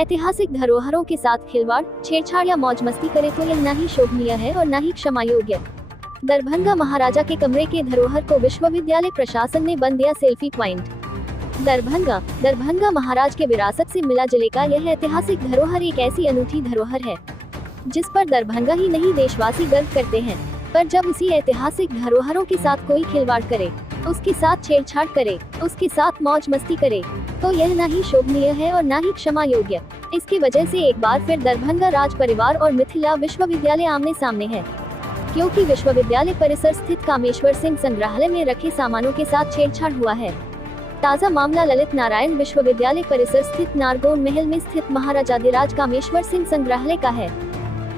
ऐतिहासिक धरोहरों के साथ खिलवाड़, छेड़छाड़ या मौज मस्ती करे तो यह न ही शोभनीय है और न ही क्षमा योग्य। दरभंगा महाराजा के कमरे के धरोहर को विश्वविद्यालय प्रशासन ने बन दिया सेल्फी पॉइंट। दरभंगा महाराज के विरासत से मिला जिले का यह ऐतिहासिक धरोहर एक ऐसी अनूठी धरोहर है जिस पर दरभंगा ही नहीं देशवासी गर्व करते हैं। पर जब उसी ऐतिहासिक धरोहरों के साथ कोई खिलवाड़ करे, उसके साथ छेड़छाड़ करे, उसके साथ मौज मस्ती करे, तो यह न ही शोभनीय है और न ही क्षमा योग्य। इसकी वजह से एक बार फिर दरभंगा राज परिवार और मिथिला विश्वविद्यालय आमने सामने है, क्योंकि विश्वविद्यालय परिसर स्थित कामेश्वर सिंह संग्रहालय में रखे सामानों के साथ छेड़छाड़ हुआ है। ताज़ा मामला ललित नारायण विश्वविद्यालय परिसर स्थित नारगौन महल में स्थित महाराजाधिराज कामेश्वर सिंह संग्रहालय का है,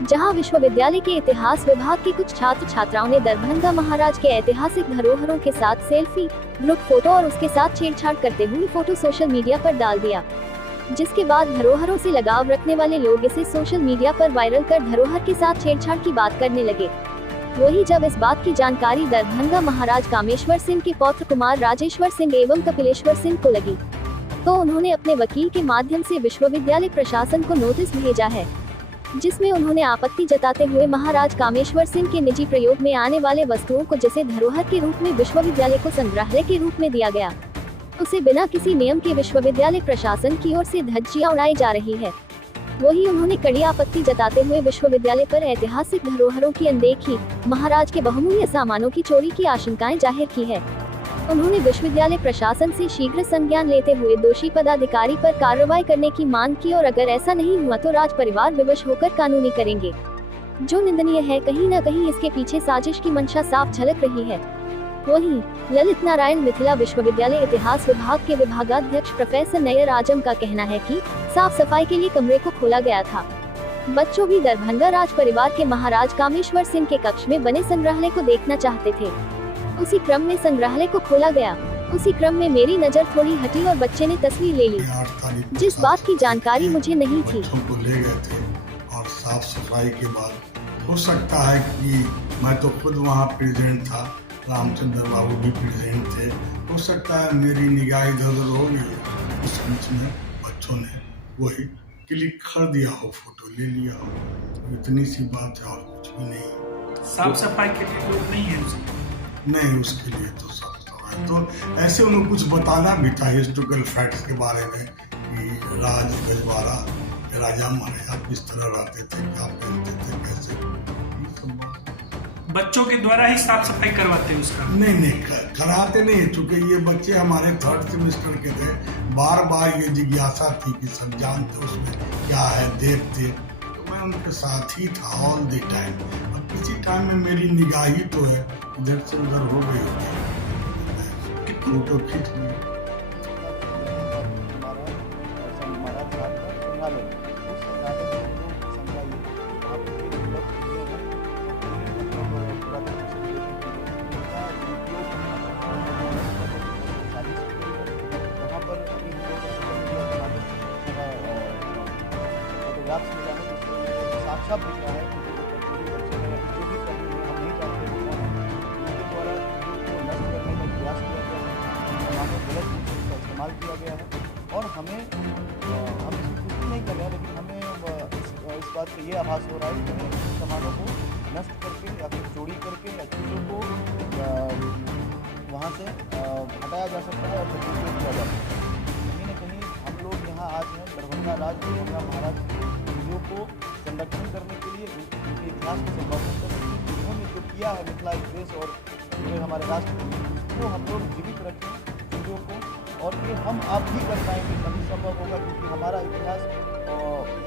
जहां विश्वविद्यालय के इतिहास विभाग के कुछ छात्र छात्राओं ने दरभंगा महाराज के ऐतिहासिक धरोहरों के साथ सेल्फी, ग्रुप फोटो और उसके साथ छेड़छाड़ करते हुए फोटो सोशल मीडिया पर डाल दिया, जिसके बाद धरोहरों से लगाव रखने वाले लोग इसे सोशल मीडिया पर वायरल कर धरोहर के साथ छेड़छाड़ की बात करने लगे। वही जब इस बात की जानकारी दरभंगा महाराज कामेश्वर सिंह के पौत्र कुमार राजेश्वर सिंह एवं कपिलेश्वर सिंह को लगी, तो उन्होंने अपने वकील के माध्यम से विश्वविद्यालय प्रशासन को नोटिस भेजा है, जिसमें उन्होंने आपत्ति जताते हुए महाराज कामेश्वर सिंह के निजी प्रयोग में आने वाले वस्तुओं को जिसे धरोहर के रूप में विश्वविद्यालय को संग्रहालय के रूप में दिया गया, उसे बिना किसी नियम के विश्वविद्यालय प्रशासन की ओर से धज्जियां उड़ाई जा रही है। वही उन्होंने कड़ी आपत्ति जताते हुए विश्वविद्यालय पर ऐतिहासिक धरोहरों की अनदेखी, महाराज के बहुमूल्य सामानों की चोरी की आशंकाएं जाहिर की है। उन्होंने विश्वविद्यालय प्रशासन से शीघ्र संज्ञान लेते हुए दोषी पदाधिकारी पर कार्रवाई करने की मांग की और अगर ऐसा नहीं हुआ तो राज परिवार विवश होकर कानूनी करेंगे, जो निंदनीय है। कहीं न कहीं इसके पीछे साजिश की मंशा साफ झलक रही है। वहीं ललित नारायण मिथिला विश्वविद्यालय इतिहास विभाग के विभागाध्यक्ष प्रोफेसर नैयर आजम का कहना है कि साफ सफाई के लिए कमरे को खोला गया था। बच्चों भी दरभंगा राज परिवार के महाराज कामेश्वर सिंह के कक्ष में बने संग्रहालय को देखना चाहते थे। उसी क्रम में संग्रहालय को खोला गया। उसी क्रम में मेरी नजर थोड़ी हटी और बच्चे ने तस्वीर ले ली, जिस बात की जानकारी मुझे नहीं थी। को ले गए थे और साफ सफाई के बाद हो सकता है कि मैं तो खुद वहाँ प्रेजेंट था, रामचंद्र बाबू भी प्रेजेंट थे, हो सकता है मेरी निगाह इधर हो गई, उस बीच में बच्चों ने वही क्लिक कर दिया हो, फोटो ले लिया हो। इतनी सी बात है और कुछ भी नहीं। साफ सफाई के लिए लोग नहीं है नहीं, उसके लिए तो साफ सफाई तो ऐसे उन्हें कुछ बताना भी था हिस्टोरिकल फैक्ट्स के बारे में कि राज गजवाड़ा राजा महाराजा किस तरह रहते थे, क्या पहनते थे, कैसे। बच्चों के द्वारा ही साफ सफाई करवाते हैं उसका? नहीं कराते नहीं, चूंकि ये बच्चे हमारे 3rd सेमेस्टर के थे। बार बार ये जिज्ञासा थी कि सब जानते उसमें क्या है, देखते, तो मैं उनके साथ ही था ऑल द टाइम। अब किसी टाइम में मेरी निगाह ही तो है इधर से उधर हो गई होती, फोटो खींच ली। साफ साफ दिख रहा है कि जो भी करनी है हम नहीं चाहते वो कौन है, उनके द्वारा जो नष्ट करने का प्रयास किया गया है, हमारे गलत रूप से इसका इस्तेमाल किया गया है। और हमें हम इसकी पुष्टि नहीं कर रहे हैं, लेकिन हमें इस बात से ये आभास हो रहा है कि हमें इन सामानों को नष्ट करके या फिर चोरी करके या चीज़ों को वहाँ से हटाया जा सकता है और दुरुपयोग किया जा सकता है। कहीं न कहीं हम लोग यहाँ आज हैं दरभंगा दरभंगा महाराज की चीज़ों को संरक्षण करने के लिए, उनके इतिहास को संवर्धन करने के लिए उन्होंने जो किया है मिथिला एक्सप्रेस और जो हमारे राष्ट्र को, उसको हम लोग जीवित रखें चीज़ों को, और ये हम आप भी कर पाएंगे तभी संभव होगा, क्योंकि हमारा इतिहास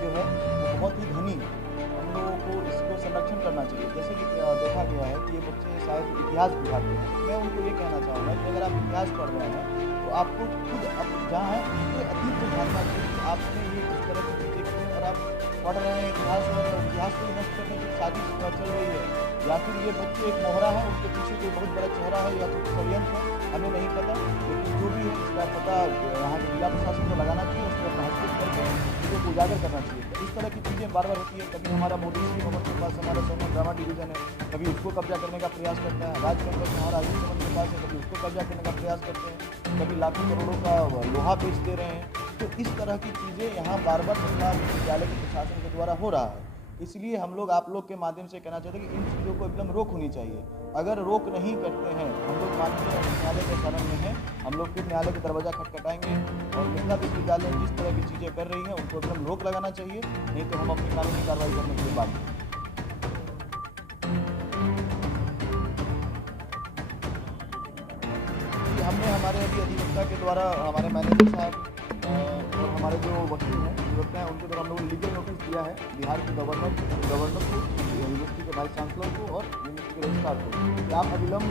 जो है वो बहुत ही धनी है। हम लोगों को इसको संरक्षण करना चाहिए। जैसे कि देखा गया है कि ये बच्चे शायद इतिहास विभाग के हैं, मैं उनको ये कहना चाहूँगा कि अगर आप इतिहास पढ़ रहे हैं तो आपको खुद अब जहाँ है उसके अतीत को जानना चाहिए कि आपने ये इस तरह की चीज़ें की और आप पढ़ रहे हैं इतिहास और इतिहास को नष्ट करने की साजिश चल रही है, या फिर ये बच्चे एक मोहरा है, उनके पीछे कोई बहुत बड़ा चेहरा है या कुछ षड्यंत्र है, हमें नहीं पता। लेकिन जो भी है इसका पता यहाँ के जिला प्रशासन को लगाना चाहिए, उस पर हस्तक्षेप करके चीज़ों को उजागर करना चाहिए। तो इस तरह की चीज़ें बार बार होती है। कभी हमारा मोदी श्री भवन के पास हमारा सोमन ड्रामा डिवीज़न है, कभी उसको कब्जा करने का प्रयास करता है, राज कैंपस में हमारा अग्निशमन के पास है, कभी उसको कब्जा करने का प्रयास करते हैं, कभी लाखों करोड़ों का लोहा बेच दे रहे हैं। तो इस तरह की चीज़ें यहाँ बार बार मिथिला विश्वविद्यालय के प्रशासन के द्वारा हो रहा है। इसलिए हम लोग आप लोग के माध्यम से कहना चाहते हैं कि इन चीज़ों को एकदम रोक होनी चाहिए। अगर रोक नहीं करते हैं, हम लोग माननीय न्यायालय के शरण में हैं, हम लोग फिर न्यायालय का दरवाज़ा खटखटाएंगे और मिथिला विश्वविद्यालय जिस तरह की चीज़ें कर रही हैं उनको एकदम रोक लगाना चाहिए, नहीं तो हम अपनी कानूनी कार्रवाई करने के लिए बाध्य हैं। जी, हमने हमारे अभी अधिवक्ता के द्वारा हमारे मैनेजर साहब और हमारे जो वकील हैं अधिवक्ता हैं उनके द्वारा हम लोगों ने लीगल नोटिस दिया है बिहार के गवर्नर को, यूनिवर्सिटी के वाइस चांसलर को और यूनिवर्सिटी के रजिस्ट्रार को कि आप अविलंब